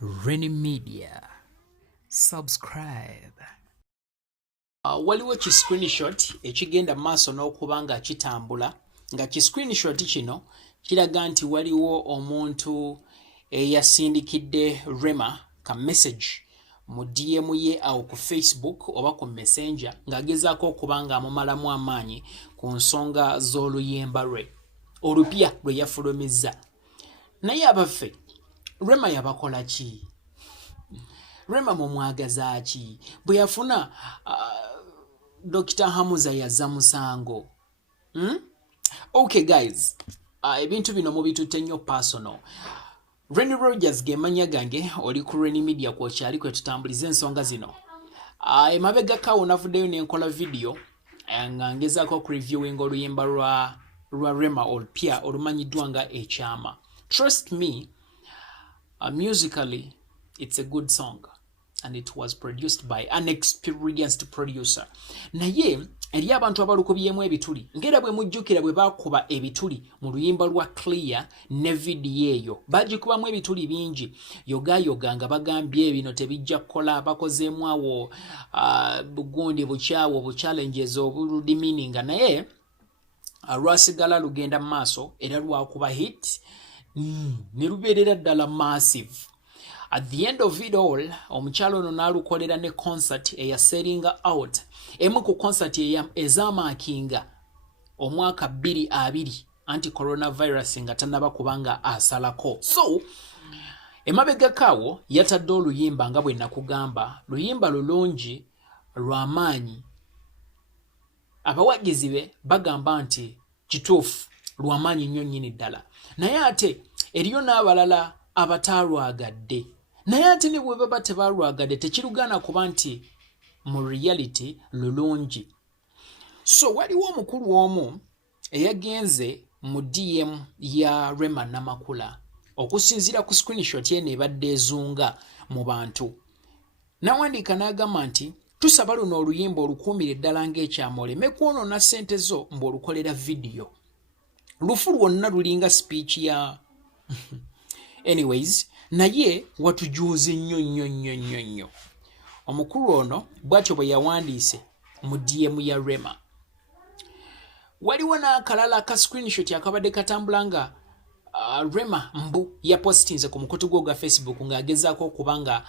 Reni Media. Subscribe. Waliwo ki screenshot ekigenda maaso n'okuba nga kitambula nga ki screenshot kino kiraga nti waliwo omuntu eyasindikidde Rema ka message mu DM ye awo ku Facebook oba ku Messenger ng'agezaako okuba ng'amumalamu amaanyi ku nsonga z'oluyimba lwe olupya lwe yafulumizza. Naye abaffe Rema yabakola ki? Rema mumwagaza ki? Bwe yafuna Dr. Hamuza yazza musango. Okay guys, ebintu bino mubitutte nnyo personal. Reni Rogers gemanya gange oli ku Reni Media kwokyali kwe tutambuliza ensonga zino. Emabegako navuddeyo nenkola video nga ngezaako okureviewinga oluyimba lwa Rema olupya olumanyiddwa nga Ekyama. Trust me, musically, it's a good song and it was produced by an experienced producer. Naye eri abantu abalukubyemu ebituli ngera bwe mujjukira bwe bakuba ebituli mu luyimba lwa Clear ne video eyo bagikubamu ebituli bingi yoga nga bagambye bino tebijja kukola bakozeemu awo bugundi bukyawo bu challenges obudimeaninga naye lwasigala lugenda mu maaso era lwakuba hit ne lubeerera ddala massive. At the end of it all, omukyalo ono n'alukolera ne concert eyaseeringa out emu ku concert ezamaakinga omwaka 2020 anti-coronavirus nga tannaba kubanga asalako. So, emabegakaawo yatadde oluyimba nga bwe nakugamba, luyimba lulungi lw'amaanyi. Abawagizi be bagamba nti kituufu lw'amaanyi nnyo nnyini ddala. Naye ate eriyo n'abalala abataalwagadde. Naye ate ne bwe baba tebaalwagadde tekirugana kuba nti mu reality lulungi. So waliwo omukulu omu eyagenze mu DM ya Rema Namakula okusinziira ku screenshot ye nebadde ezunga mu bantu. Nawandiika n'agamba nti tusaba luno oluyimba olukuumire ddala ng'Ekyama oleme kwonoona ssente zo mbw'olukolera video. Lufu lwonna lulinga speech ya anyways, naye watujuuze nnyo. Omukulu ono bw'atyo bwe yawandiise mu DM ya Rema. Waliwo n'akalala ka screenshot akabadde katambula nga Rema mbu yapostinze ku mukutu gwa Facebook ng'agezaako okuba nga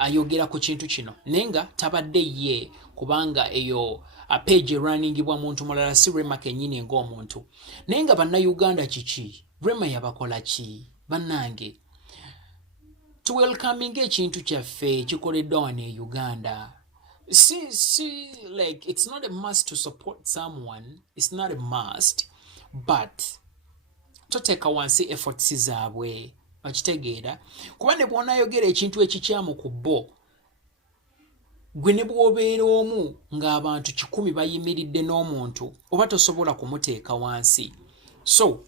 ayogera ku kintu kino naye nga tabadde ye kubanga eyo page eruningibwa muntu mulala si Rema kennyini ng'omuntu. Naye nga bannayuganda kiki? Rema yabakola ki? Bannange tuwelcaminga ekintu kyaffe kikoleddwa wano e Uganda. Like it's not a must to support someone, it's not a must, but toteeka wansi efforts zaabwe okitegeera kuba ne bw'onaayogera ekintu ekikyamu ku bo gwe ne bw'obeera omu ng'abantu 100 bayimiridde n'omuntu oba tosobola kumuteeka wansi. So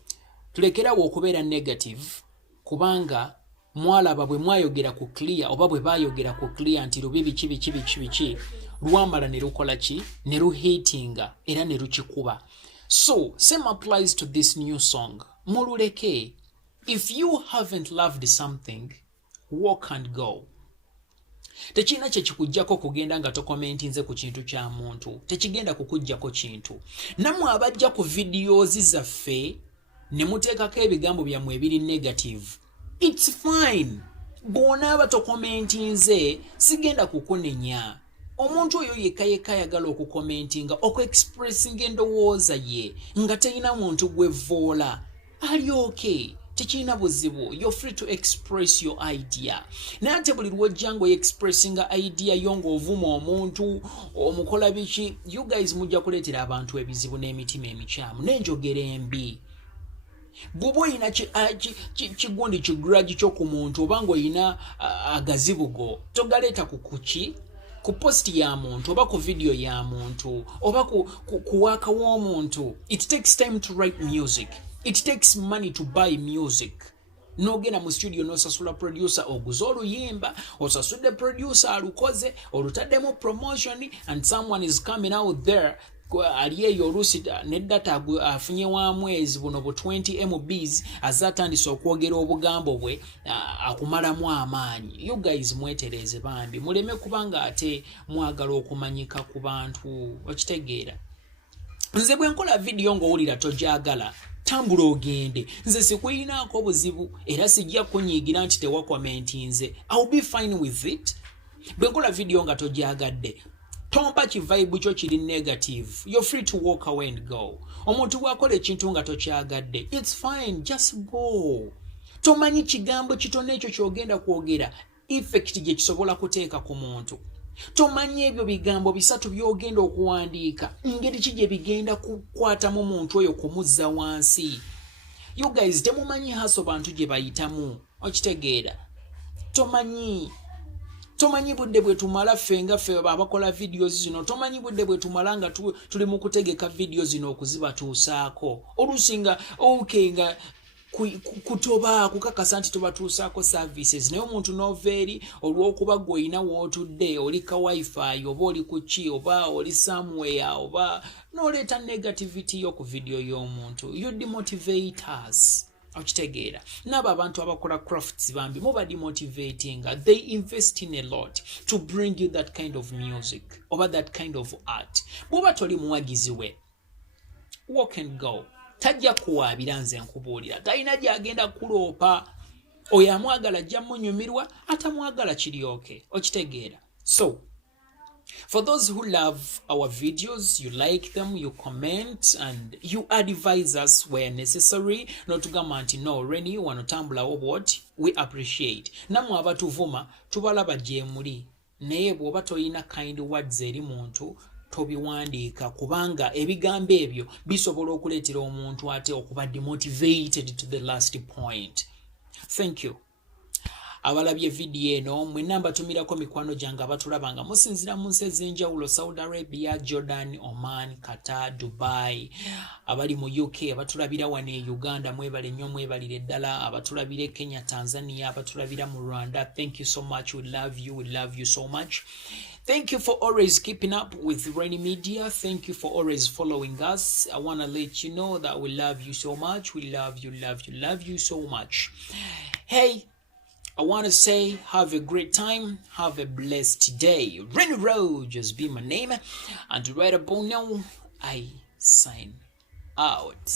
tulekerawo okubeera negative kubanga mwalaba bwe mwayogera ku Clear oba bwe baayogera ku Clear nti lubi biki lwamala ne lukola ki ne luhitinga era ne lukikuba. So same applies to this new song. Mululeke. If you haven't loved something, walk and go. Tekina kye kikujjako kugenda nga tokomentinze ku kintu kya muntu. Tekigenda kukujjako kintu. Namwe abajja ku videos zaffe ne muteekako ebigambo byammwe ebiri negative. It's fine. Bw'onaaba tokomentinze sigenda kukunenya. Omuntu oyo yekka ayagala okukomentinga okuexpressinga endowooza ye nga terina muntu gwevoola. Ali okay. Tekirina buzibu. You're free to express your idea. Naye ate buli lwojja ng'oyexpressinga idea yo ng'ovuma omuntu omukola biki, you guys mujja kuleetera abantu ebizibu n'emitima emikyamu n'enjogera embi. Bw'oba oyina kigundi kigrudge ky'oku muntu oba ng'oyina agazibugo togaleeta ku kuki ku post ya muntu oba ku video ya muntu oba ku waka w'omuntu. It takes time to write music. It takes money to buy music. N'ogenda mu studio n'osasula producer oguze oluyimba osasudde producer alukoze olutaddemu promotion and someone is coming out there ali eyo oluusi ne data afunye wa mwezi buno bu 20 mbs azatandise okwogera obugambo bwe akumalamu amaanyi. You guys mwetereze bambi muleme kubanga ate mwagala okumanyika ku bantu okitegeera. Nze bwe nkola video ng'owulira tojagala tambula ogende, nze sikuyinaako obuzibu era sijja kunyiigira nti tewa komenti nze. I'll be fine with it. Bwe nkola video nga tojagadde tompa kivibe kyo kiri negative, you're free to walk away and go. Omuntu bw'akola ekintu nga tokyagadde, it's fine, just go. Tomanyi kigambo kitono ekyo kyogenda kwogera effect gye kisobola kuteeka ku muntu. Tomanyi ebyo bigambo bisatu byogenda okuwandiika ngeri ki gye bigenda kukwatamu muntu oyo kumuzza wansi. You guys temumanyi haso bantu gye bayitamu okitegeera. Tomanyi budde bwe tumala ffe nga ffe abakola videos zino, tomanyi budde bwe tumala nga tuli mu kutegeka video zino okuzibatuusaako. Oluusi nga okay nga kutoba kukakasa nti tubatuusaako services naye omuntu noveeri olw'okuba gwe olina wootudde oli ka wifi oba oli ku ki oba oli somewhere oba n'oleeta negativity yo ku video y'omuntu. You demotivate us. Okitegeera. N'abo abantu abakola crafts bambi muba demotivating. They invest in a lot to bring you that kind of music or that kind of art. Bw'oba toli muwagizi we, walk and go. Tajja kuwaabira nze nkubuulira. Talina gy'agenda kuloopa. Oyo amwagala ajja munyumirwa, atamwagala kiryoke. Okitegeera. So, for those who love our videos, you like them, you comment, and you advise us where necessary. Not to gamanti no Renny wanotambula what we appreciate. Namwe abatuvuma tubalaba gye muli. Naye bw'oba toyina kind words eri muntu tobiwandiika kubanga ebigambo ebyo bisobola okuleetera omuntu ate okuba demotivated to the last point. Thank you. Abalabye video eno mwenna mbatumirako mikwano gyange abatulaba nga musinzira mu nsi ez'enjawulo, Saudi Arabia, Jordan, Oman, Qatar, Dubai, abali mu UK, abatulabira wano e Uganda mwebale nnyo mwebalire ddala, abatulabira Kenya, Tanzania, abatulabira mu Rwanda. Thank you so much. We love you so much. Thank you for always keeping up with Renny Media. Thank you for always following us. I want to let you know that we love you so much. We love you so much. Hey, I want to say have a great time, have a blessed day. Renny Rogers be my name, and right about now I sign out.